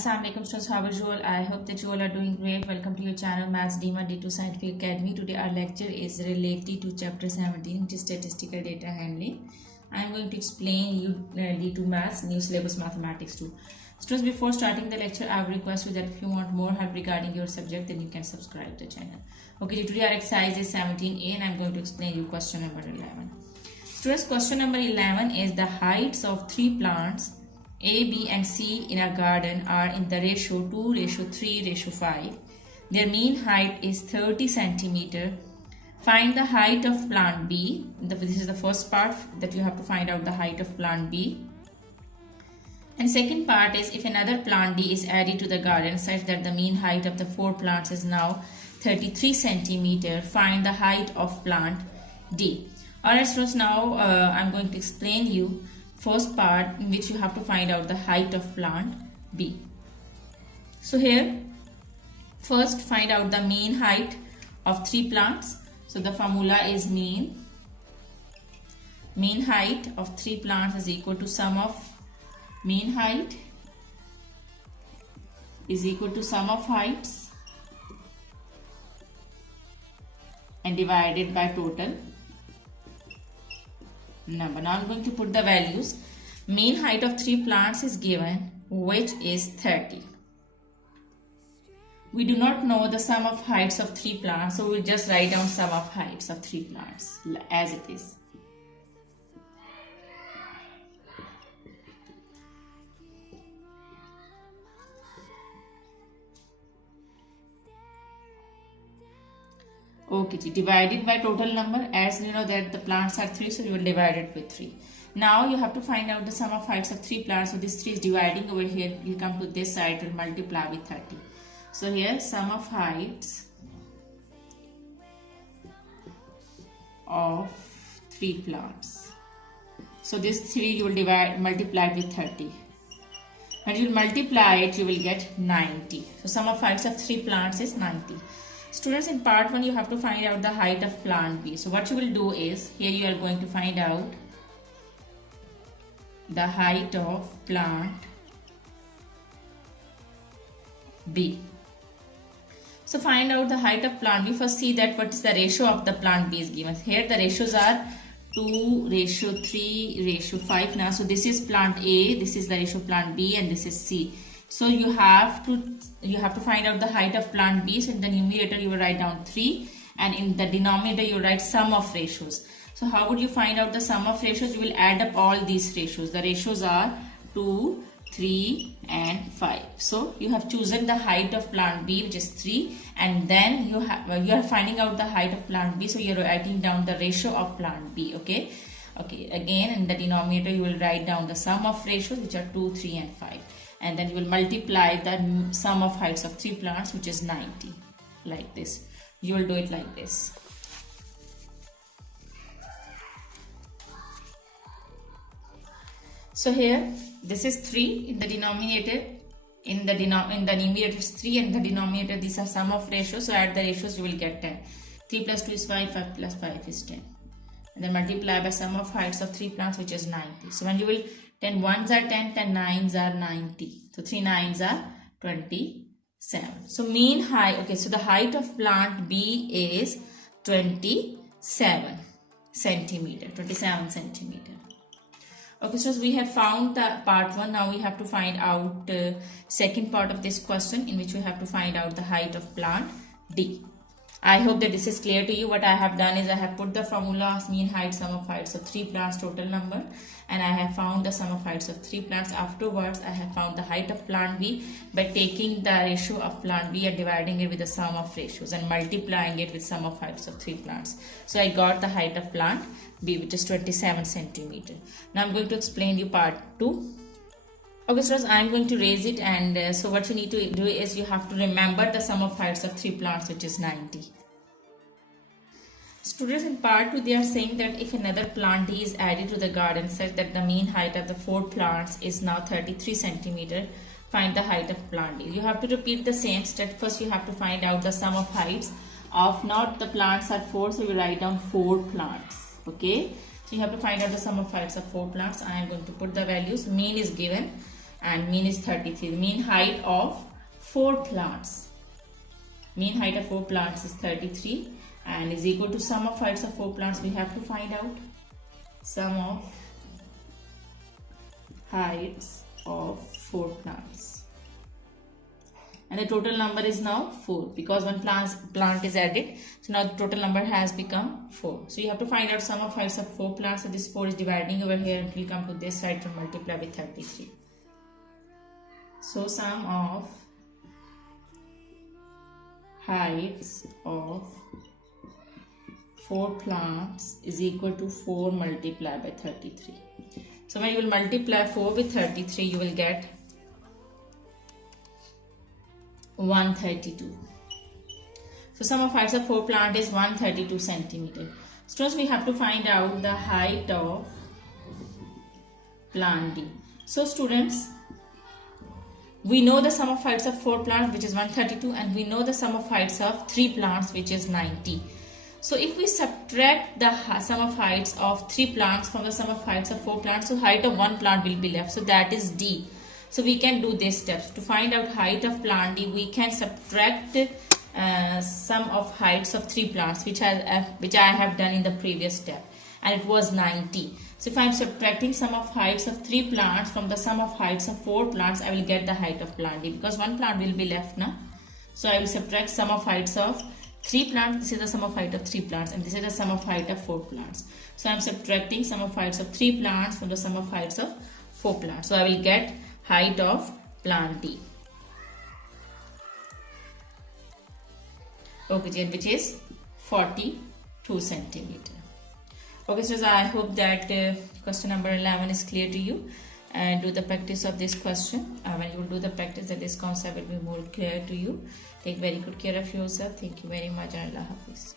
Assalamu alaikum students, how are you all? I hope that you all are doing great. Welcome to your channel Maths Dima D2 Scientific Academy. Today our lecture is related to chapter 17, which is statistical data handling. I am going to explain you D2 Maths, new syllabus mathematics 2. Students, before starting the lecture, I would request you that if you want more help regarding your subject, then you can subscribe to the channel. Okay, today our exercise is 17A and I am going to explain you question number 11. Students, question number 11 is the heights of three plants A, B and C in a garden are in the ratio 2:3:5. Their mean height is 30 centimeter. Find the height of plant B. This is the first part that you have to find out the height of plant B. And second part is if another plant D is added to the garden such that the mean height of the four plants is now 33 centimeter. Find the height of plant D. Alright students, now I'm going to explain you first part in which you have to find out the height of plant B. So here, first find out the mean height of three plants. So the formula is mean height of three plants is equal to sum of mean height is equal to sum of heights and divided by total number. Now I'm going to put the values. Mean height of three plants is given, which is 30. We do not know the sum of heights of three plants, so we'll just write down sum of heights of three plants as it is. Okay, divided by total number. As you know that the plants are 3, so you will divide it with 3. Now you have to find out the sum of heights of 3 plants. So this 3 is dividing over here. You come to this side and multiply with 30. So here sum of heights of 3 plants. So this 3 you will multiply with 30. When you multiply it, you will get 90. So sum of heights of 3 plants is 90. Students, in part 1 you have to find out the height of plant B. So what you will do is, here you are going to find out the height of plant B. So find out the height of plant B. First see that what is the ratio of the plant B is given. Here the ratios are 2:3:5 now. So this is plant A, this is the ratio of plant B and this is C. So you have to find out the height of plant B. So in the numerator you will write down 3 and in the denominator you will write sum of ratios. So how would you find out the sum of ratios? You will add up all these ratios. The ratios are 2, 3 and 5. So you have chosen the height of plant B, which is 3, and then you are finding out the height of plant B. So you are writing down the ratio of plant B. Okay, again in the denominator you will write down the sum of ratios, which are 2, 3 and 5. And then you will multiply the sum of heights of 3 plants, which is 90, like this. You will do it like this. So here this is 3 in the denominator. In the numerator is 3 and the denominator these are sum of ratios. So add the ratios, you will get 10. 3 plus 2 is 5, 5 plus 5 is 10. And then multiply by sum of heights of 3 plants, which is 90. So when you will 10 ones are 10, 10 nines are 90. So 3 nines are 27. So mean height, okay, so the height of plant B is 27 centimeter. 27 centimeter. Okay, so we have found the part 1. Now we have to find out second part of this question, in which we have to find out the height of plant D. I hope that this is clear to you. What I have done is I have put the formula mean height, sum of heights of 3 plants, total number, and I have found the sum of heights of 3 plants. Afterwards, I have found the height of plant B by taking the ratio of plant B and dividing it with the sum of ratios and multiplying it with sum of heights of 3 plants. So I got the height of plant B, which is 27 centimeter. Now I'm going to explain you part 2. Okay, so I'm going to raise it, and so what you need to do is you have to remember the sum of heights of 3 plants, which is 90. Students, in part 2 they are saying that if another plant D is added to the garden such that the mean height of the 4 plants is now 33 centimeter, find the height of plant D. You have to repeat the same step. First you have to find out the sum of heights of, not the plants are 4, so you write down 4 plants. Okay, so you have to find out the sum of heights of 4 plants. I am going to put the values. Mean is given. and mean is 33. Mean height of 4 plants. Mean height of 4 plants is 33 and is equal to sum of heights of 4 plants. We have to find out sum of heights of 4 plants. And the total number is now 4 because one plant is added. So now the total number has become 4. So you have to find out sum of heights of 4 plants. So this 4 is dividing over here. It will come to this side to multiply with 33. So sum of heights of 4 plants is equal to 4 multiplied by 33. So when you will multiply 4 with 33, you will get 132. So sum of heights of 4 plant is 132 centimeter. Students, we have to find out the height of plant D. So students, we know the sum of heights of 4 plants, which is 132, and we know the sum of heights of 3 plants, which is 90. So if we subtract the sum of heights of 3 plants from the sum of heights of 4 plants, so height of 1 plant will be left. So that is D. So we can do this steps. To find out height of plant D, we can subtract sum of heights of 3 plants, which I have done in the previous step, and it was 90. So if I am subtracting sum of heights of 3 plants from the sum of heights of 4 plants, I will get the height of plant D because 1 plant will be left now. So I will subtract sum of heights of 3 plants. This is the sum of height of 3 plants, and this is the sum of height of 4 plants. So I am subtracting sum of heights of 3 plants from the sum of heights of 4 plants. So I will get height of plant D. Okay, which is 42 centimeter. Okay, so I hope that question number 11 is clear to you, and do the practice of this question. When you do the practice, that this concept will be more clear to you. Take very good care of yourself. Thank you very much. Allah Hafiz.